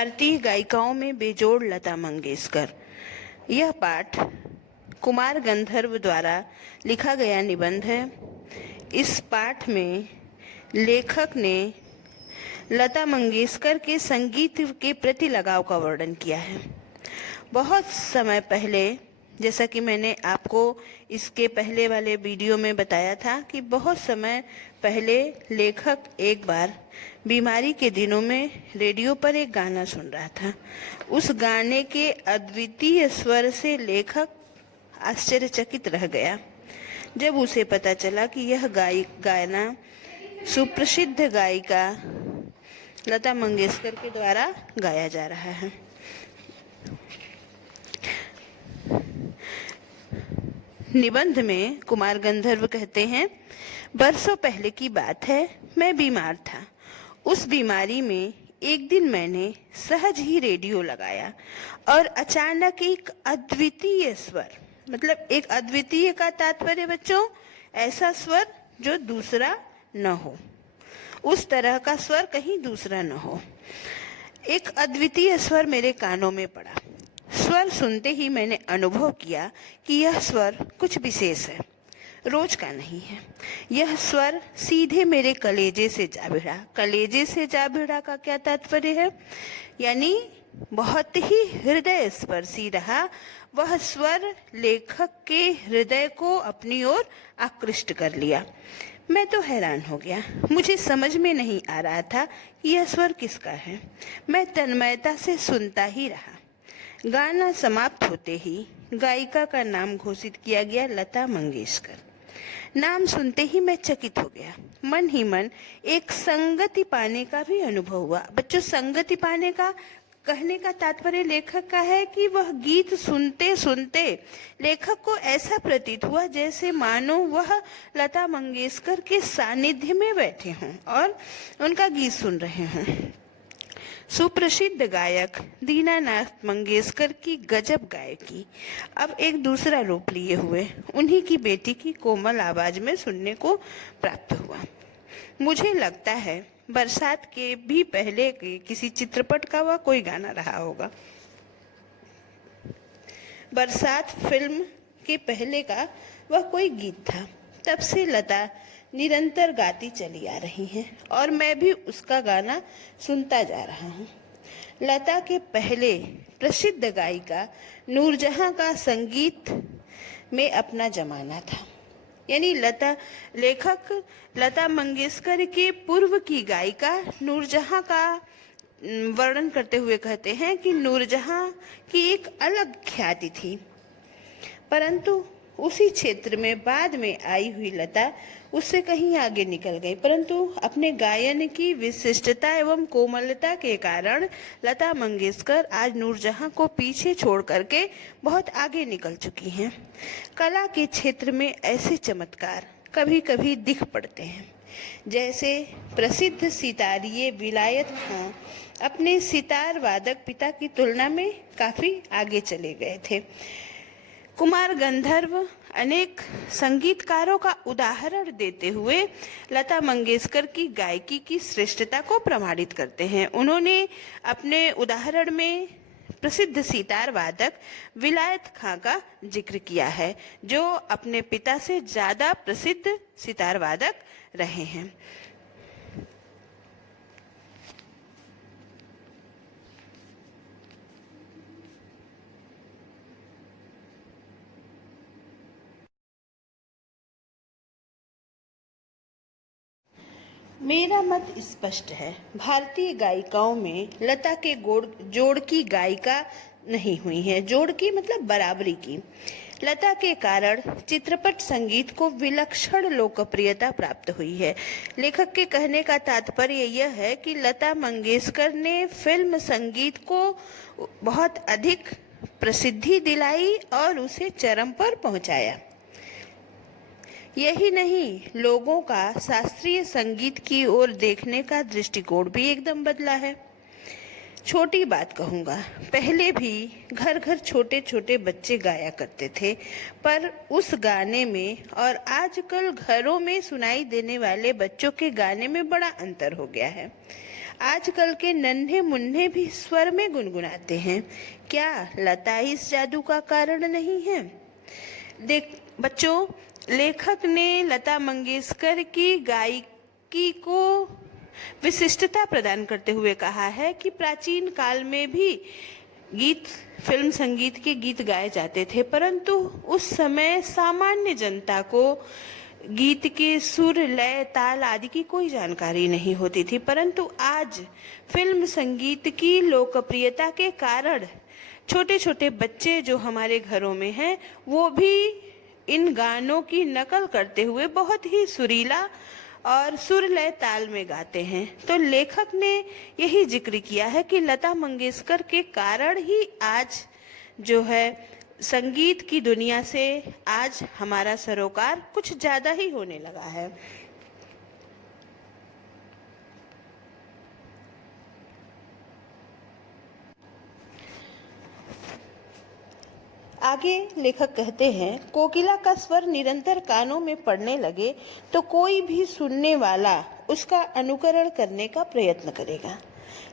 भारतीय गायिकाओं में बेजोड़ लता मंगेशकर। यह पाठ कुमार गंधर्व द्वारा लिखा गया निबंध है। इस पाठ में लेखक ने लता मंगेशकर के संगीत के प्रति लगाव का वर्णन किया है। बहुत समय पहले, जैसा कि मैंने आपको इसके पहले वाले वीडियो में बताया था कि बहुत समय पहले लेखक एक बार बीमारी के दिनों में रेडियो पर एक गाना सुन रहा था। उस गाने के अद्वितीय स्वर से लेखक आश्चर्यचकित रह गया जब उसे पता चला कि यह गाना सुप्रसिद्ध गायिका लता मंगेशकर के द्वारा गाया जा रहा है। निबंध में कुमार गंधर्व कहते हैं, बरसों पहले की बात है, मैं बीमार था। उस बीमारी में एक दिन मैंने सहज ही रेडियो लगाया और अचानक एक अद्वितीय स्वर, मतलब एक अद्वितीय का तात्पर्य बच्चों ऐसा स्वर जो दूसरा न हो, उस तरह का स्वर कहीं दूसरा न हो। एक अद्वितीय स्वर मेरे कानों में पड़ा। स्वर सुनते ही मैंने अनुभव किया कि यह स्वर कुछ विशेष है, रोज का नहीं है। यह स्वर सीधे मेरे कलेजे से जा भिड़ा। कलेजे से जा भिड़ा का क्या तात्पर्य है? यानी बहुत ही हृदय स्पर्शी रहा। वह स्वर लेखक के हृदय को अपनी ओर आकृष्ट कर लिया। मैं तो हैरान हो गया। मुझे समझ में नहीं आ रहा था कि यह स्वर किसका है। मैं तन्मयता से सुनता ही रहा। गाना समाप्त होते ही गायिका का नाम घोषित किया गया, लता मंगेशकर। नाम सुनते ही मैं चकित हो गया। मन ही मन एक संगति पाने का भी अनुभव हुआ। बच्चों, संगति पाने का कहने का तात्पर्य लेखक का है कि वह गीत सुनते सुनते लेखक को ऐसा प्रतीत हुआ जैसे मानो वह लता मंगेशकर के सानिध्य में बैठे हों और उनका गीत सुन रहे हों। सुप्रसिद्ध गायक दीनानाथ मंगेशकर की गजब गायकी अब एक दूसरा रूप लिए हुए उन्हीं की बेटी की कोमल आवाज में सुनने को प्राप्त हुआ। मुझे लगता है बरसात के भी पहले के किसी चित्रपट का वह कोई गाना रहा होगा। बरसात फिल्म के पहले का वह कोई गीत था। तब से लता निरंतर गाती चली आ रही हैं और मैं भी उसका गाना सुनता जा रहा हूँ। लता के पहले प्रसिद्ध गायिका नूरजहां का संगीत में अपना जमाना था। यानी लेखक लता मंगेशकर के पूर्व की गायिका नूरजहां का वर्णन करते हुए कहते हैं कि नूरजहां की एक अलग ख्याति थी, परंतु उसी क्षेत्र में बाद में आई हुई लता उससे कहीं आगे निकल गई। परंतु अपने गायन की विशिष्टता एवं कोमलता के कारण लता मंगेशकर आज नूरजहां को पीछे छोड़ करके बहुत आगे निकल चुकी हैं। कला के क्षेत्र में ऐसे चमत्कार कभी कभी दिख पड़ते हैं। जैसे प्रसिद्ध सितारिये विलायत खां अपने सितार वादक पिता की तुलना में काफी आगे चले गए थे। कुमार गंधर्व अनेक संगीतकारों का उदाहरण देते हुए लता मंगेशकर की गायकी की श्रेष्ठता को प्रमाणित करते हैं। उन्होंने अपने उदाहरण में प्रसिद्ध सितार वादक विलायत खां का जिक्र किया है, जो अपने पिता से ज्यादा प्रसिद्ध सितार वादक रहे हैं। मेरा मत स्पष्ट है। भारतीय गायिकाओं में लता के जोड़ की गायिका नहीं हुई है। जोड़ की मतलब बराबरी की। लता के कारण चित्रपट संगीत को विलक्षण लोकप्रियता प्राप्त हुई है। लेखक के कहने का तात्पर्य यह है कि लता मंगेशकर ने फिल्म संगीत को बहुत अधिक प्रसिद्धि दिलाई और उसे चरम पर पहुंचाया। यही नहीं, लोगों का शास्त्रीय संगीत की ओर देखने का दृष्टिकोण भी एकदम बदला है। छोटी बात कहूँगा, पहले भी घर घर छोटे छोटे बच्चे गाया करते थे, पर उस गाने में और आजकल घरों में सुनाई देने वाले बच्चों के गाने में बड़ा अंतर हो गया है। आजकल के नन्हे मुन्ने भी स्वर में गुनगुनाते हैं। क्या लता इस जादू का कारण नहीं है? बच्चों, लेखक ने लता मंगेशकर की गायकी को विशिष्टता प्रदान करते हुए कहा है कि प्राचीन काल में भी गीत, फिल्म संगीत के गीत गाए जाते थे, परंतु उस समय सामान्य जनता को गीत के सुर, लय, ताल आदि की कोई जानकारी नहीं होती थी। परंतु आज फिल्म संगीत की लोकप्रियता के कारण छोटे छोटे बच्चे जो हमारे घरों में हैं, वो भी इन गानों की नकल करते हुए बहुत ही सुरीला और सुर, लय, ताल में गाते हैं। तो लेखक ने यही जिक्र किया है कि लता मंगेशकर के कारण ही आज जो है संगीत की दुनिया से आज हमारा सरोकार कुछ ज्यादा ही होने लगा है। आगे लेखक कहते हैं, कोकिला का स्वर निरंतर कानों में पड़ने लगे तो कोई भी सुनने वाला उसका अनुकरण करने का प्रयत्न करेगा।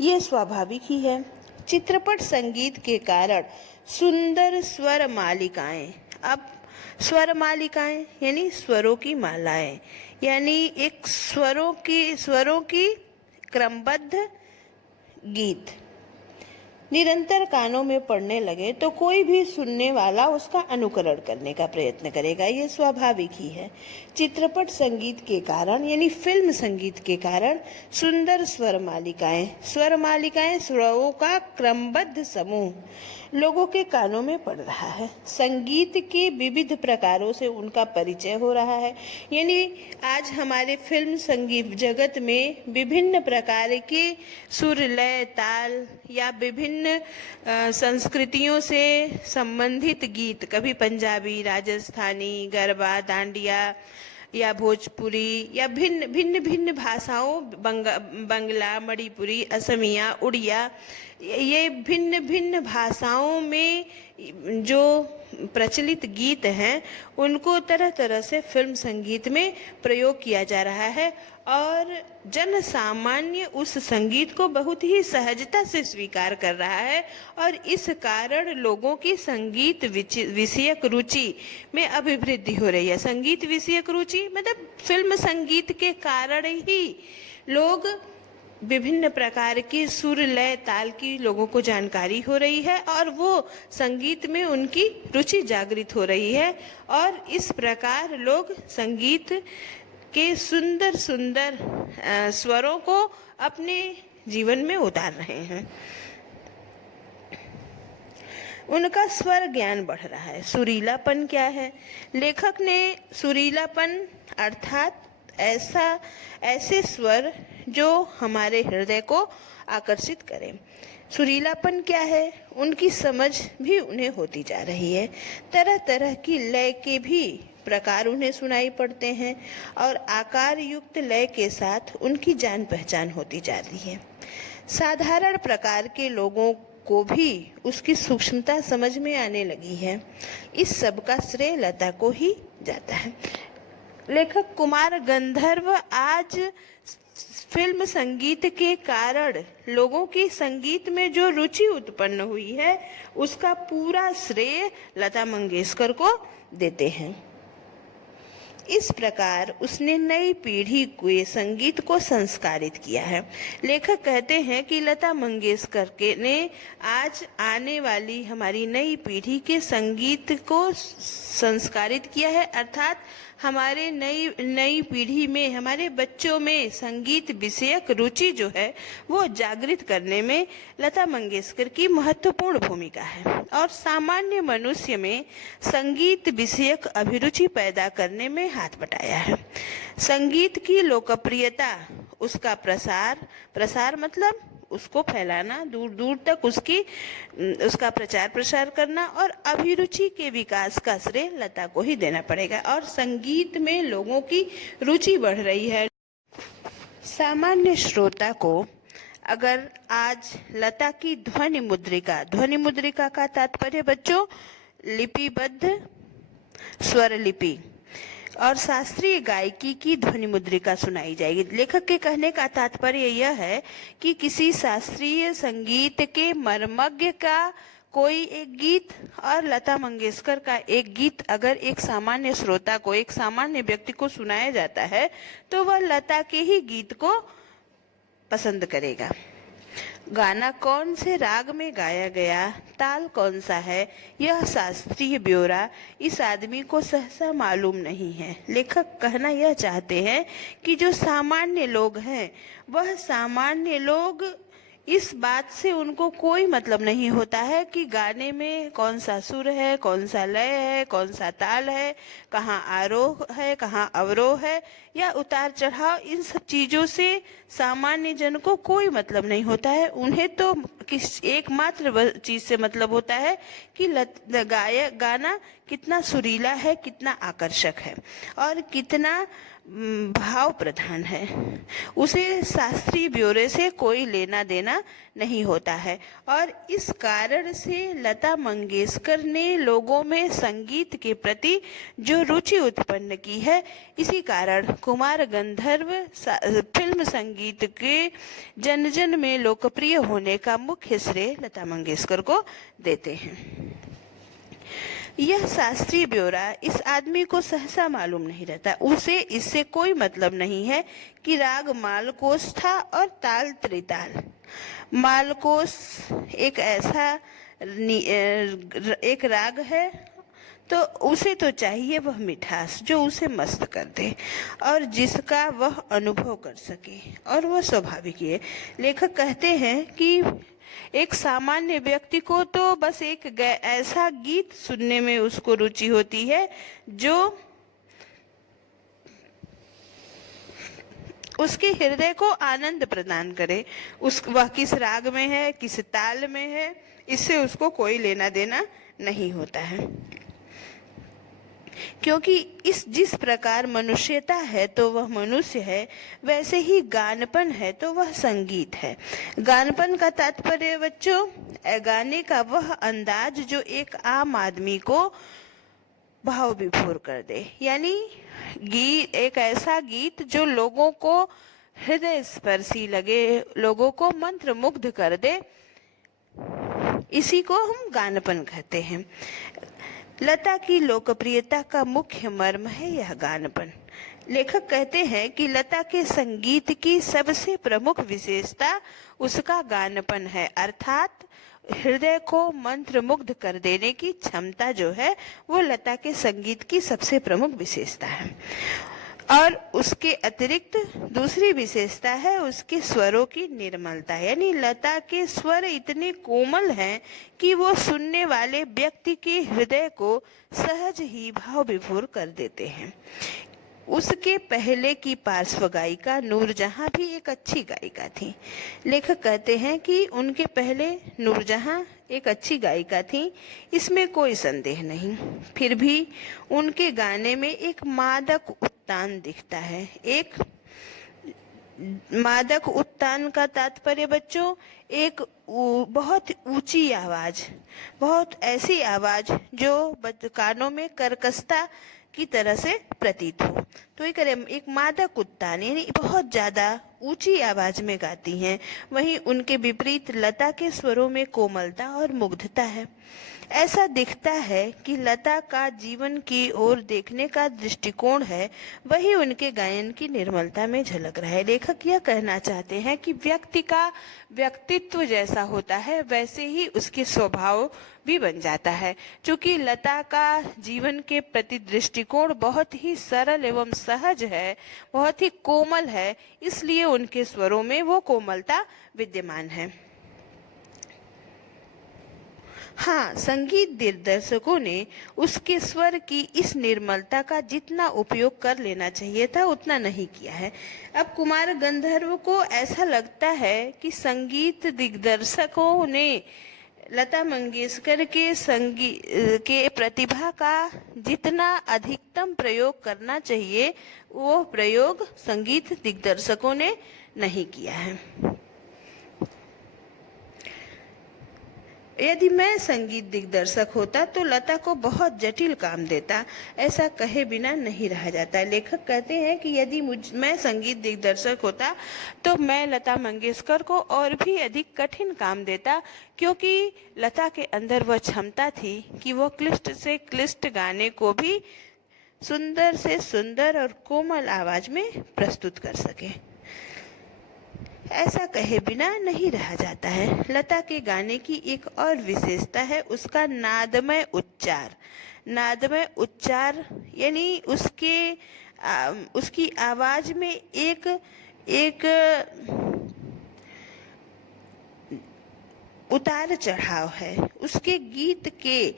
ये स्वाभाविक ही है। चित्रपट संगीत के कारण सुंदर स्वर मालिकाएं, अब स्वर मालिकाएं यानी स्वरों की मालाएं, यानी एक स्वरों की क्रमबद्ध गीत निरंतर कानों में पड़ने लगे तो कोई भी सुनने वाला उसका अनुकरण करने का प्रयत्न करेगा। ये स्वाभाविक ही है। चित्रपट संगीत के कारण यानी फिल्म संगीत के कारण सुंदर स्वर मालिकाएं स्वरों का क्रमबद्ध समूह लोगों के कानों में पड़ रहा है। संगीत के विविध प्रकारों से उनका परिचय हो रहा है। यानी आज हमारे फिल्म संगीत जगत में विभिन्न प्रकार के सुर, लय, ताल या विभिन्न संस्कृतियों से संबंधित गीत, कभी पंजाबी, राजस्थानी, गरबा, डांडिया या भोजपुरी या भिन्न भाषाओं, बंगला, मणिपुरी, असमिया, उड़िया, ये भिन्न भाषाओं में जो प्रचलित गीत हैं उनको तरह तरह से फिल्म संगीत में प्रयोग किया जा रहा है और जन सामान्य उस संगीत को बहुत ही सहजता से स्वीकार कर रहा है और इस कारण लोगों की संगीत विषयक रुचि में अभिवृद्धि हो रही है। संगीत विषयक रुचि मतलब फिल्म संगीत के कारण ही लोग विभिन्न प्रकार की सुर, लय, ताल की लोगों को जानकारी हो रही है और वो संगीत में उनकी रुचि जागृत हो रही है और इस प्रकार लोग संगीत के सुंदर सुंदर स्वरों को अपने जीवन में उतार रहे हैं। उनका स्वर ज्ञान बढ़ रहा है। सुरीलापन क्या है? लेखक ने सुरीलापन अर्थात ऐसे स्वर जो हमारे हृदय को आकर्षित करें। सुरीलापन क्या है? उनकी समझ भी उन्हें होती जा रही है। तरह तरह की लय के भी प्रकार उन्हें सुनाई पड़ते हैं और आकार युक्त लय के साथ उनकी जान पहचान होती जा रही है। साधारण प्रकार के लोगों को भी उसकी सूक्ष्मता समझ में आने लगी है। इस सब का श्रेय लता को ही जाता है। लेखक कुमार गंधर्व आज फिल्म संगीत के कारण लोगों की संगीत में जो रुचि उत्पन्न हुई है उसका पूरा श्रेय लता मंगेशकर को देते हैं। इस प्रकार उसने नई पीढ़ी के संगीत को संस्कारित किया है। लेखक कहते हैं कि लता मंगेशकर ने आज आने वाली हमारी नई पीढ़ी के संगीत को संस्कारित किया है, अर्थात हमारे नई पीढ़ी में, हमारे बच्चों में संगीत विषयक रुचि जो है वो जागृत करने में लता मंगेशकर की महत्वपूर्ण भूमिका है और सामान्य मनुष्य में संगीत विषयक अभिरुचि पैदा करने में हाथ बटाया है। संगीत की लोकप्रियता, उसका प्रसार मतलब उसको फैलाना, दूर दूर तक उसका प्रचार प्रसार करना और अभिरुचि के विकास का श्रेय लता को ही देना पड़ेगा और संगीत में लोगों की रुचि बढ़ रही है। सामान्य श्रोता को अगर आज लता की ध्वनि मुद्रिका का तात्पर्य बच्चों लिपिबद्ध स्वर लिपि, और शास्त्रीय गायकी की ध्वनि मुद्रिका सुनाई जाएगी। लेखक के कहने का तात्पर्य यह है कि किसी शास्त्रीय संगीत के मर्मज्ञ का कोई एक गीत और लता मंगेशकर का एक गीत अगर एक सामान्य श्रोता को, एक सामान्य व्यक्ति को सुनाया जाता है तो वह लता के ही गीत को पसंद करेगा। गाना कौन से राग में गाया गया, ताल कौन सा है, यह शास्त्रीय ब्यौरा इस आदमी को सहसा मालूम नहीं है। लेखक कहना यह चाहते हैं कि जो सामान्य लोग हैं, वह सामान्य लोग इस बात से उनको कोई मतलब नहीं होता है कि गाने में कौन सा सुर है, कौन सा लय है, कौन सा ताल है, कहाँ आरोह है, कहाँ अवरोह है या उतार चढ़ाव। इन सब चीज़ों से सामान्य जन को कोई मतलब नहीं होता है। उन्हें तो किस एकमात्र चीज़ से मतलब होता है कि गाना कितना सुरीला है, कितना आकर्षक है और कितना भाव प्रधान है। उसे शास्त्रीय ब्यौरे से कोई लेना देना नहीं होता है और इस कारण से लता मंगेशकर ने लोगों में संगीत के प्रति जो रुचि उत्पन्न की है, इसी कारण कुमार गंधर्व फिल्म संगीत के जन जन में लोकप्रिय होने का मुख्य श्रेय लता मंगेशकर को देते हैं। यह शास्त्रीय ब्यौरा इस आदमी को सहसा मालूम नहीं रहता। उसे इससे कोई मतलब नहीं है कि राग मालकोस था और ताल त्रिताल। मालकोस एक ऐसा एक राग है तो उसे तो चाहिए वह मिठास जो उसे मस्त कर दे और जिसका वह अनुभव कर सके, और वह स्वाभाविक है। लेखक कहते हैं कि एक सामान्य व्यक्ति को तो बस एक ऐसा गीत सुनने में उसको रुचि होती है जो उसके हृदय को आनंद प्रदान करे। वह किस राग में है, किस ताल में है, इससे उसको कोई लेना देना नहीं होता है, क्योंकि जिस प्रकार मनुष्यता है तो वह मनुष्य है, वैसे ही गानपन है तो वह संगीत है। गानपन का तात्पर्य बच्चों, गाने का वह अंदाज जो एक आम आदमी को भाव विभोर कर दे, यानी गीत एक ऐसा गीत जो लोगों को हृदय स्पर्शी लगे, लोगों को मंत्र मुग्ध कर दे, इसी को हम गानपन कहते हैं। लता की लोकप्रियता का मुख्य मर्म है यह गानपन। लेखक कहते हैं कि लता के संगीत की सबसे प्रमुख विशेषता उसका गानपन है, अर्थात हृदय को मंत्रमुग्ध कर देने की क्षमता जो है वो लता के संगीत की सबसे प्रमुख विशेषता है। और उसके अतिरिक्त दूसरी विशेषता है उसके स्वरों की निर्मलता, यानी लता के स्वर इतने कोमल हैं कि वो सुनने वाले व्यक्ति के हृदय को सहज ही भाव विभोर कर देते हैं। उसके पहले की पार्श्व गायिका नूरजहां भी एक अच्छी गायिका थी। लेखक कहते हैं कि उनके पहले नूरजहां एक अच्छी गायिका थी, इसमें कोई संदेह नहीं। फिर भी उनके गाने में एक मादक उत्तान दिखता है। एक मादक उत्तान का तात्पर्य बच्चों एक बहुत ऊंची आवाज, बहुत ऐसी आवाज जो कानों में कर्कशता की तरह से प्रतीत हो, तो एक मादक उत्तान यानी बहुत ज्यादा ऊंची आवाज में गाती हैं। वहीं उनके विपरीत लता के स्वरों में कोमलता और मुग्धता है। ऐसा दिखता है कि लता का जीवन की ओर देखने का दृष्टिकोण है, वही उनके गायन की निर्मलता में झलक रहा है। लेखक यह कहना चाहते हैं कि व्यक्ति का व्यक्तित्व जैसा होता है वैसे ही उसके स्वभाव भी बन जाता है। चूंकि लता का जीवन के प्रति दृष्टिकोण बहुत ही सरल एवं सहज है, बहुत ही कोमल है, इसलिए उनके स्वरों में वो कोमलता विद्यमान है। हाँ, संगीत दिग्दर्शकों ने उसके स्वर की इस निर्मलता का जितना उपयोग कर लेना चाहिए था उतना नहीं किया है। अब कुमार गंधर्व को ऐसा लगता है कि संगीत दिग्दर्शकों ने लता मंगेशकर के संगीत के प्रतिभा का जितना अधिकतम प्रयोग करना चाहिए वो प्रयोग संगीत दिग्दर्शकों ने नहीं किया है। यदि मैं संगीत दिग्दर्शक होता तो लता को बहुत जटिल काम देता, ऐसा कहे बिना नहीं रहा जाता। लेखक कहते हैं कि यदि मैं संगीत दिग्दर्शक होता तो मैं लता मंगेशकर को और भी अधिक कठिन काम देता, क्योंकि लता के अंदर वह क्षमता थी कि वह क्लिष्ट से क्लिष्ट गाने को भी सुंदर से सुंदर और कोमल आवाज में प्रस्तुत कर सके। ऐसा कहे बिना नहीं रहा जाता है। लता के गाने की एक और विशेषता है उसका नादमय उच्चार। नादमय उच्चार यानी उसकी आवाज में एक एक उतार चढ़ाव है। उसके गीत के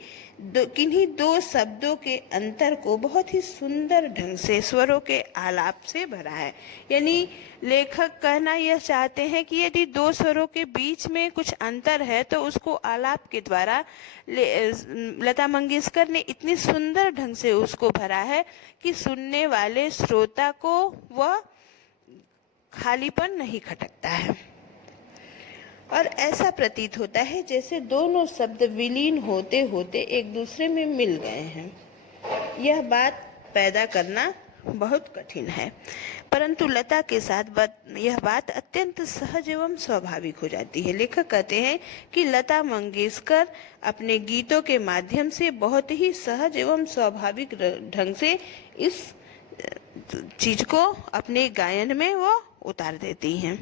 किन्हीं दो शब्दों के अंतर को बहुत ही सुंदर ढंग से स्वरों के आलाप से भरा है। यानी लेखक कहना यह चाहते हैं कि यदि दो स्वरों के बीच में कुछ अंतर है तो उसको आलाप के द्वारा लता मंगेशकर ने इतनी सुंदर ढंग से उसको भरा है कि सुनने वाले श्रोता को वह खालीपन नहीं खटकता है और ऐसा प्रतीत होता है जैसे दोनों शब्द विलीन होते होते एक दूसरे में मिल गए हैं। यह बात पैदा करना बहुत कठिन है, परंतु लता के साथ यह बात अत्यंत सहज एवं स्वाभाविक हो जाती है। लेखक कहते हैं कि लता मंगेशकर अपने गीतों के माध्यम से बहुत ही सहज एवं स्वाभाविक ढंग से इस चीज को अपने गायन में वो उतार देती हैं।